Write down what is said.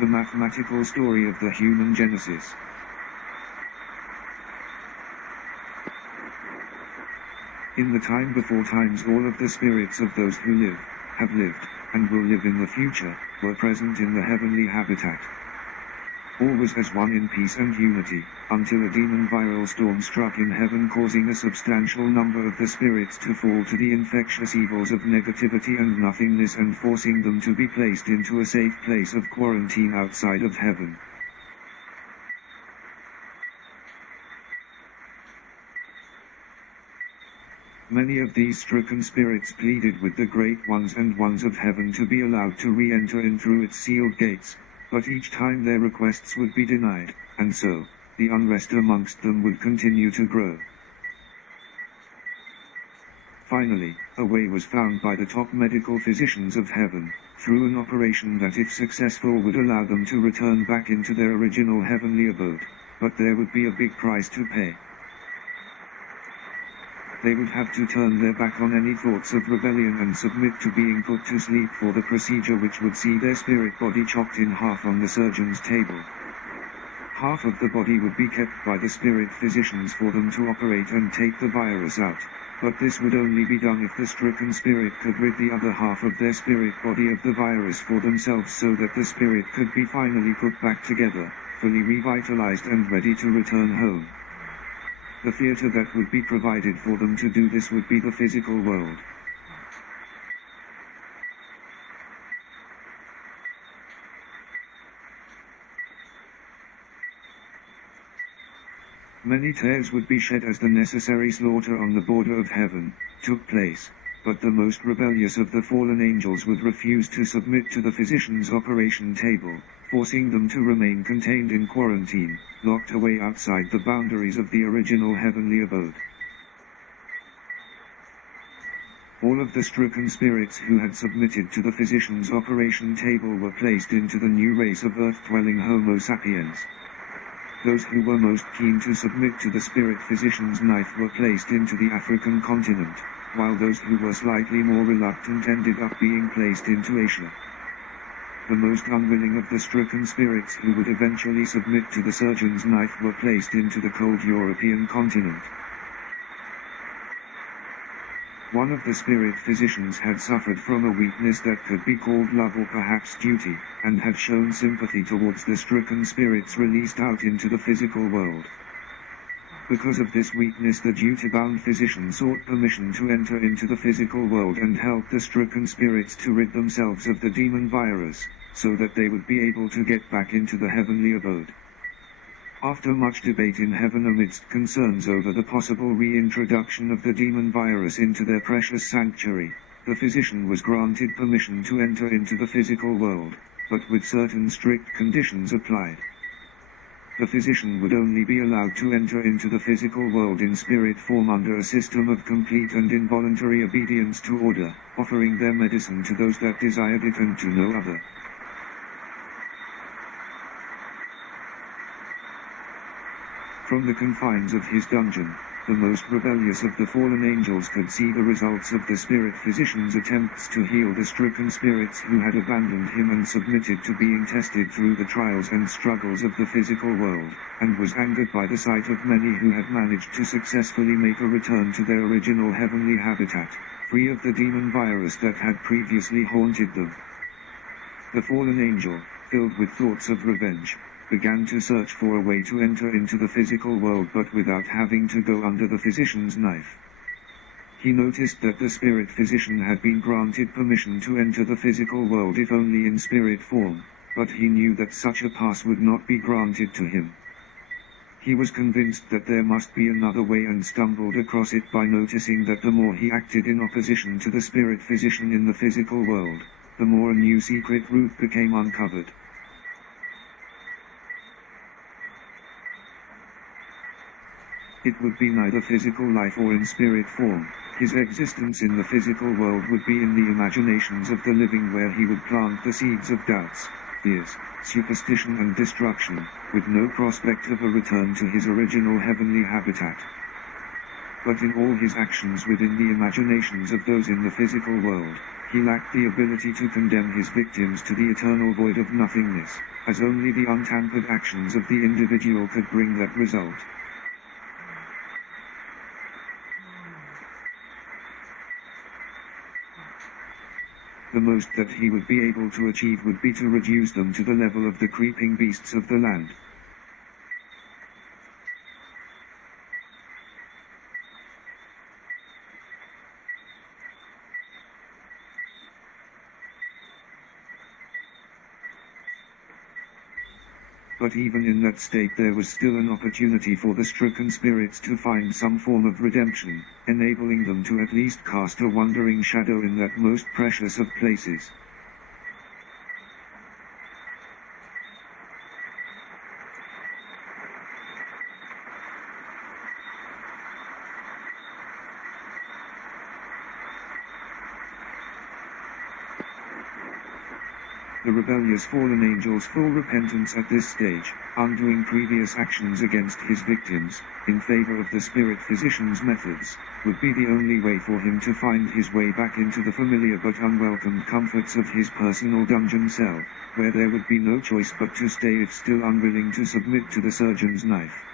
The mathematical story of the human genesis. In the time before times, all of the spirits of those who live, have lived, and will live in the future, were present in the heavenly habitat. All was as one in peace and unity, until a demon viral storm struck in heaven, causing a substantial number of the spirits to fall to the infectious evils of negativity and nothingness, and forcing them to be placed into a safe place of quarantine outside of heaven. Many of these stricken spirits pleaded with the great ones and ones of heaven to be allowed to re-enter in through its sealed gates, but each time their requests would be denied, and so, the unrest amongst them would continue to grow. Finally, a way was found by the top medical physicians of heaven, through an operation that, if successful, would allow them to return back into their original heavenly abode, but there would be a big price to pay. They would have to turn their back on any thoughts of rebellion and submit to being put to sleep for the procedure, which would see their spirit body chopped in half on the surgeon's table. Half of the body would be kept by the spirit physicians for them to operate and take the virus out, but this would only be done if the stricken spirit could rid the other half of their spirit body of the virus for themselves, so that the spirit could be finally put back together, fully revitalized and ready to return home. The theater that would be provided for them to do this would be the physical world. Many tears would be shed as the necessary slaughter on the border of heaven took place, but the most rebellious of the fallen angels would refuse to submit to the physician's operation table, forcing them to remain contained in quarantine, locked away outside the boundaries of the original heavenly abode. All of the stricken spirits who had submitted to the physician's operation table were placed into the new race of earth-dwelling Homo sapiens. Those who were most keen to submit to the spirit physician's knife were placed into the African continent, while those who were slightly more reluctant ended up being placed into Asia. The most unwilling of the stricken spirits who would eventually submit to the surgeon's knife were placed into the cold European continent. One of the spirit physicians had suffered from a weakness that could be called love or perhaps duty, and had shown sympathy towards the stricken spirits released out into the physical world. Because of this weakness, the duty-bound physician sought permission to enter into the physical world and help the stricken spirits to rid themselves of the demon virus, so that they would be able to get back into the heavenly abode. After much debate in heaven amidst concerns over the possible reintroduction of the demon virus into their precious sanctuary, the physician was granted permission to enter into the physical world, but with certain strict conditions applied. The physician would only be allowed to enter into the physical world in spirit form under a system of complete and involuntary obedience to order, offering their medicine to those that desired it and to no other. From the confines of his dungeon, the most rebellious of the fallen angels could see the results of the spirit physician's attempts to heal the stricken spirits who had abandoned him and submitted to being tested through the trials and struggles of the physical world, and was angered by the sight of many who had managed to successfully make a return to their original heavenly habitat, free of the demon virus that had previously haunted them. The fallen angel, filled with thoughts of revenge, began to search for a way to enter into the physical world, but without having to go under the physician's knife. He noticed that the spirit physician had been granted permission to enter the physical world if only in spirit form, but he knew that such a pass would not be granted to him. He was convinced that there must be another way and stumbled across it by noticing that the more he acted in opposition to the spirit physician in the physical world, the more a new secret route became uncovered. It would be neither physical life or in spirit form. His existence in the physical world would be in the imaginations of the living, where he would plant the seeds of doubts, fears, superstition and destruction, with no prospect of a return to his original heavenly habitat. But in all his actions within the imaginations of those in the physical world, He lacked the ability to condemn his victims to the eternal void of nothingness, as only the untampered actions of the individual could bring that result. The most that he would be able to achieve would be to reduce them to the level of the creeping beasts of the land. But even in that state there was still an opportunity for the stricken spirits to find some form of redemption, enabling them to at least cast a wandering shadow in that most precious of places. The rebellious fallen angel's full repentance at this stage, undoing previous actions against his victims, in favor of the spirit physician's methods, would be the only way for him to find his way back into the familiar but unwelcome comforts of his personal dungeon cell, where there would be no choice but to stay if still unwilling to submit to the surgeon's knife.